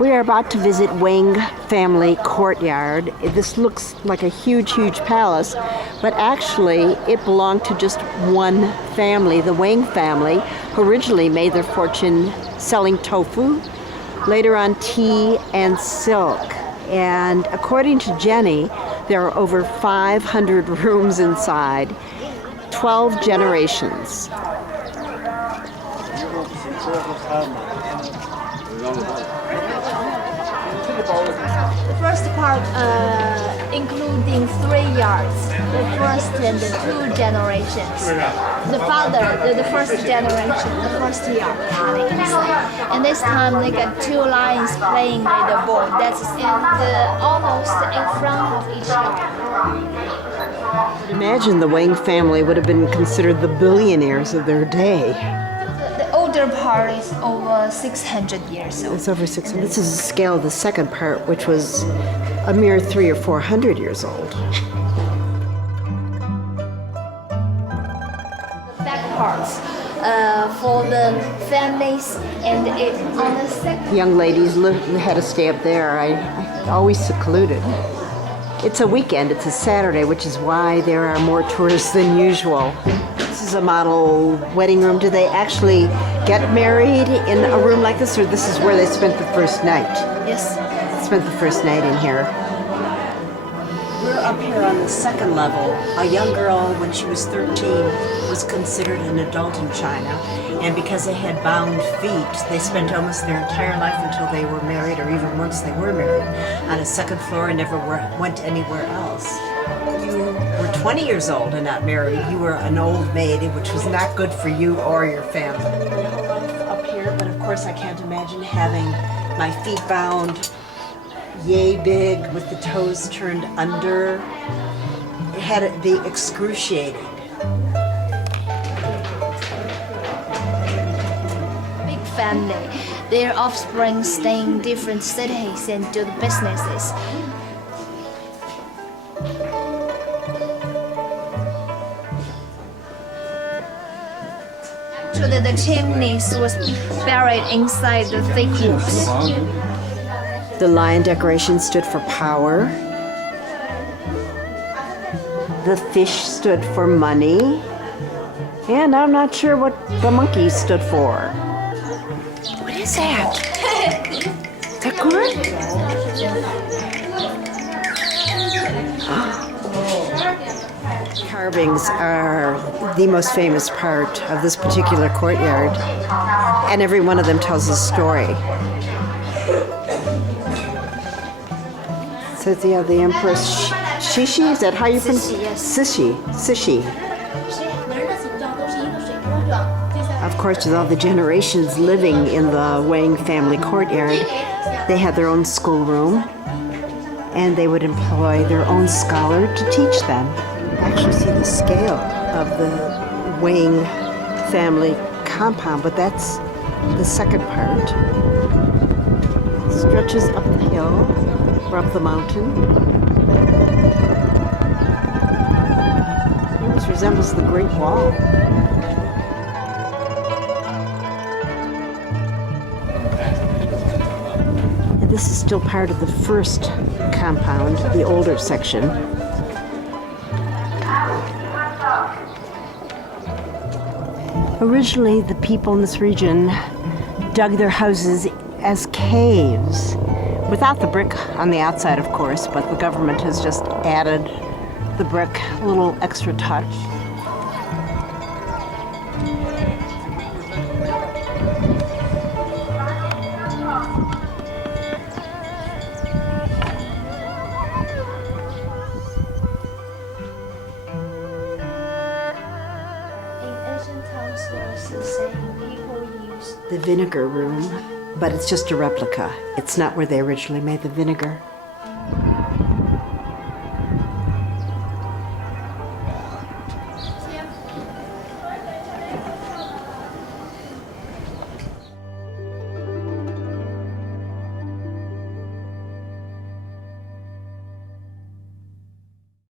We are about to visit Wang Family Courtyard. This looks like a huge, huge palace, but actually it belonged to just one family, the Wang family, who originally made their fortune selling tofu, later on tea and silk. And according to Jenny, there are over 500 rooms inside, 12 generations. The first part including 3 yards, the first and the 2 generations. The father, the first generation, the first yard. And this time they got 2 lions playing with the ball. That's almost in front of each other. Imagine the Wang family would have been considered the billionaires of their day. The older part is over 600 years old. It's over 600. This is the scale of the second part, which was a mere 300 or 400 years old. The back parts for the families and on the second. Young ladies had to stay up there. I always secluded. It's a weekend, it's a Saturday, which is why there are more tourists than usual. This is a model wedding room. Do they actually get married in a room like this, or this is where they spent the first night? Yes. Spent the first night in here. We're up here on the second level. A young girl, when she was 13, was considered an adult in China, and because they had bound feet, they spent almost their entire life until they were married, or even once they were married, on a second floor and never went anywhere else. You were 20 years old and not married. You were an old maid, which was not good for you or your family. Up here, but of course I can't imagine having my feet bound yay big with the toes turned under. It had to be excruciating. Big family. Their offspring stay in different cities and do the businesses. Actually, the chimneys was buried inside the thick roofs. The lion decoration stood for power. The fish stood for money. And I'm not sure what the monkey stood for. What is that? Is that good? Carvings are the most famous part of this particular courtyard, and every one of them tells a story. So the Empress Shishi, is that how you pronounce it? Yes. Sishi. Of course, with all the generations living in the Wang family courtyard, they had their own schoolroom, and they would employ their own scholar to teach them. Actually see the scale of the Wang family compound, but that's the second part. It stretches up the hill or up the mountain. It almost resembles the Great Wall. And this is still part of the first compound, the older section. Originally, the people in this region dug their houses as caves, without the brick on the outside, of course, but the government has just added the brick, a little extra touch. The vinegar room, but it's just a replica. It's not where they originally made the vinegar.